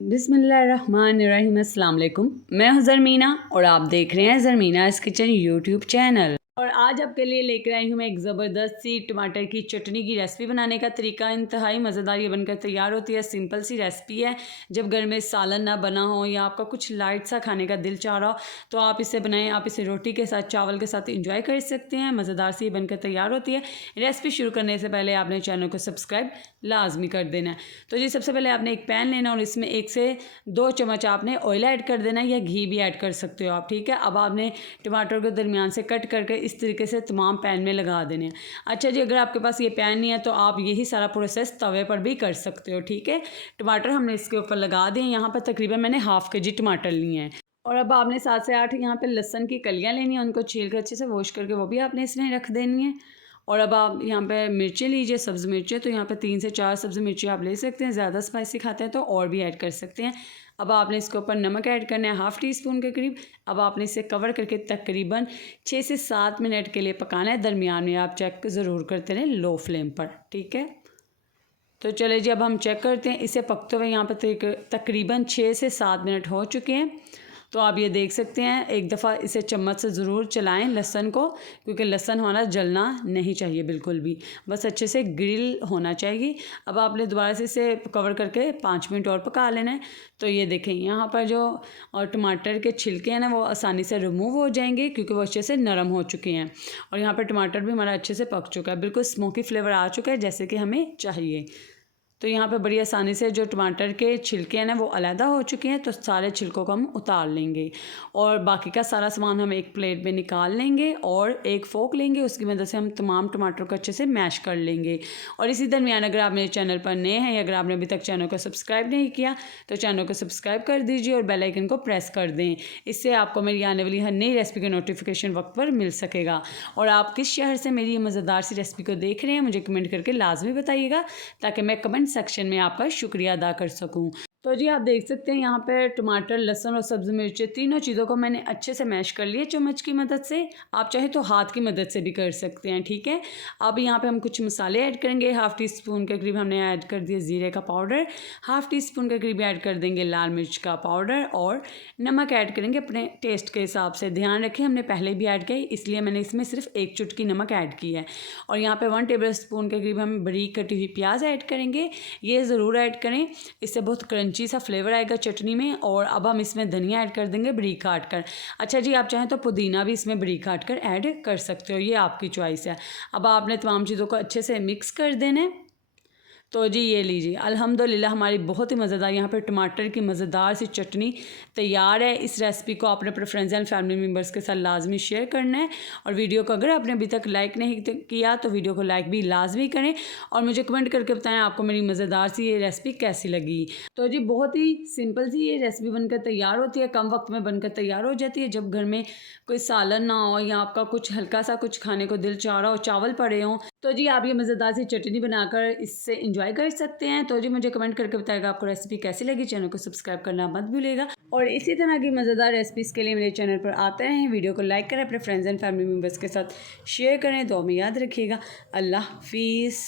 बिस्मिल्लाहिर्रहमानिर्रहीम। अस्सलाम वालेकुम। मैं हूं ज़रमीना और आप देख रहे हैं ज़रमीनाज़ किचन यूट्यूब चैनल। और आज आपके लिए लेकर आई हूं मैं एक ज़बरदस्त सी टमाटर की चटनी की रेसिपी। बनाने का तरीका इंतहाई मज़ेदार ये बनकर तैयार होती है। सिंपल सी रेसिपी है। जब घर में सालन ना बना हो या आपका कुछ लाइट सा खाने का दिल चाह रहा हो तो आप इसे बनाएं। आप इसे रोटी के साथ, चावल के साथ इंजॉय कर सकते हैं। मज़ेदार सी बनकर तैयार होती है। रेसिपी शुरू करने से पहले आपने चैनल को सब्सक्राइब लाजमी कर देना है। तो जी सबसे पहले आपने एक पैन लेना और इसमें 1 से 2 चम्मच आपने ऑयल ऐड कर देना है या घी भी ऐड कर सकते हो आप, ठीक है। अब आपने टमाटर को दरमियान से कट करके इस तरीके से तमाम पैन में लगा देने हैं। अच्छा जी, अगर आपके पास ये पैन नहीं है तो आप यही सारा प्रोसेस तवे पर भी कर सकते हो, ठीक है। टमाटर हमने इसके ऊपर लगा दिए। यहाँ पर तकरीबन मैंने हाफ़ केजी टमाटर लिए हैं। और अब आपने 7 से 8 यहाँ पे लहसुन की कलियाँ लेनी है। उनको छील कर अच्छे से वॉश करके वो भी आपने इसमें रख देनी है। और अब आप यहाँ पे मिर्चें लीजिए, सब्ज़ मिर्चें। तो यहाँ पे 3 से 4 सब्ज़ मिर्चें आप ले सकते हैं। ज़्यादा स्पाइसी खाते हैं तो और भी ऐड कर सकते हैं। अब आपने इसके ऊपर नमक ऐड करना है हाफ़ टी स्पून के करीब। अब आपने इसे कवर करके तकरीबन 6 से 7 मिनट के लिए पकाना है। दरमियान में आप चेक ज़रूर करते रहें लो फ्लेम पर, ठीक है। तो चले जी, अब हम चेक करते हैं। इसे पकते हुए यहाँ पर तकरीबन 6 से 7 मिनट हो चुके हैं। तो आप ये देख सकते हैं। एक दफ़ा इसे चम्मच से ज़रूर चलाएं लहसुन को, क्योंकि लहसुन हमारा जलना नहीं चाहिए बिल्कुल भी, बस अच्छे से ग्रिल होना चाहिए। अब आपने दोबारा से इसे कवर करके 5 मिनट और पका लेना है। तो ये देखें, यहाँ पर जो और टमाटर के छिलके हैं ना वो आसानी से रिमूव हो जाएंगे क्योंकि वो अच्छे से नरम हो चुके हैं। और यहाँ पर टमाटर भी हमारा अच्छे से पक चुका है, बिल्कुल स्मोकी फ्लेवर आ चुका है जैसे कि हमें चाहिए। तो यहाँ पे बड़ी आसानी से जो टमाटर के छिलके हैं ना वो अलहदा हो चुके हैं। तो सारे छिलकों को हम उतार लेंगे और बाकी का सारा सामान हम एक प्लेट में निकाल लेंगे और एक फोक लेंगे, उसकी मदद से हम तमाम टमाटर को अच्छे से मैश कर लेंगे। और इसी दरमियान अगर आप मेरे चैनल पर नए हैं या अगर आपने अभी तक चैनल को सब्सक्राइब नहीं किया तो चैनल को सब्सक्राइब कर दीजिए और बेल आइकन को प्रेस कर दें। इससे आपको मेरी आने वाली हर नई रेसिपी का नोटिफिकेशन वक्त पर मिल सकेगा। और आप किस शहर से मेरी ये मज़ेदार सी रेसिपी को देख रहे हैं मुझे कमेंट करके लाजमी बताइएगा, ताकि मैं कमेंट सेक्शन में आपका शुक्रिया अदा कर सकूं। तो जी आप देख सकते हैं यहाँ पे टमाटर, लहसुन और सब्ज़ मिर्चें तीनों चीज़ों को मैंने अच्छे से मैश कर लिया चम्मच की मदद से। आप चाहे तो हाथ की मदद से भी कर सकते हैं, ठीक है। अब यहाँ पे हम कुछ मसाले ऐड करेंगे। हाफ़ टी स्पून के करीब हमने ऐड कर दिया ज़ीरे का पाउडर, हाफ़ टी स्पून के करीब ऐड कर देंगे लाल मिर्च का पाउडर और नमक ऐड करेंगे अपने टेस्ट के हिसाब से। ध्यान रखें हमने पहले भी ऐड किया इसलिए मैंने इसमें सिर्फ 1 चुटकी नमक ऐड की है। और यहाँ पे 1 टेबल स्पून के करीब हम बारीक कटी हुई प्याज ऐड करेंगे। ये ज़रूर ऐड करें, इससे बहुत क्रंची सा फ्लेवर आएगा चटनी में। और अब हम इसमें धनिया ऐड कर देंगे बारीक काट कर। अच्छा जी, आप चाहें तो पुदीना भी इसमें बारीक काट कर ऐड कर सकते हो, ये आपकी चॉइस है। अब आपने तमाम चीज़ों को अच्छे से मिक्स कर देना है। तो जी ये लीजिए, अल्हम्दुलिल्लाह हमारी बहुत ही मज़ेदार यहाँ पे टमाटर की मज़ेदार सी चटनी तैयार है। इस रेसिपी को आपने अपने फ्रेंड्स एंड फैमिली मेम्बर्स के साथ लाजमी शेयर करना है। और वीडियो को अगर आपने अभी तक लाइक नहीं किया तो वीडियो को लाइक भी लाजमी करें और मुझे कमेंट करके बताएं आपको मेरी मज़ेदार सी ये रेसिपी कैसी लगी। तो जी बहुत ही सिंपल सी ये रेसिपी बनकर तैयार होती है, कम वक्त में बनकर तैयार हो जाती है। जब घर में कोई सालन ना हो या आपका कुछ हल्का सा कुछ खाने को दिल चाह रहा हो, चावल पड़े हों, तो जी आप ये मज़ेदार सी चटनी बनाकर इससे इंजॉय कर सकते हैं। तो जी मुझे कमेंट करके बताएगा आपको रेसिपी कैसी लगी। चैनल को सब्सक्राइब करना मत भूलिएगा और इसी तरह की मज़ेदार रेसिपीज़ के लिए मेरे चैनल पर आते रहें। वीडियो को लाइक करें, अपने फ्रेंड्स एंड फैमिली मेम्बर्स के साथ शेयर करें। दुआ में याद रखिएगा। अल्लाह हाफिज़।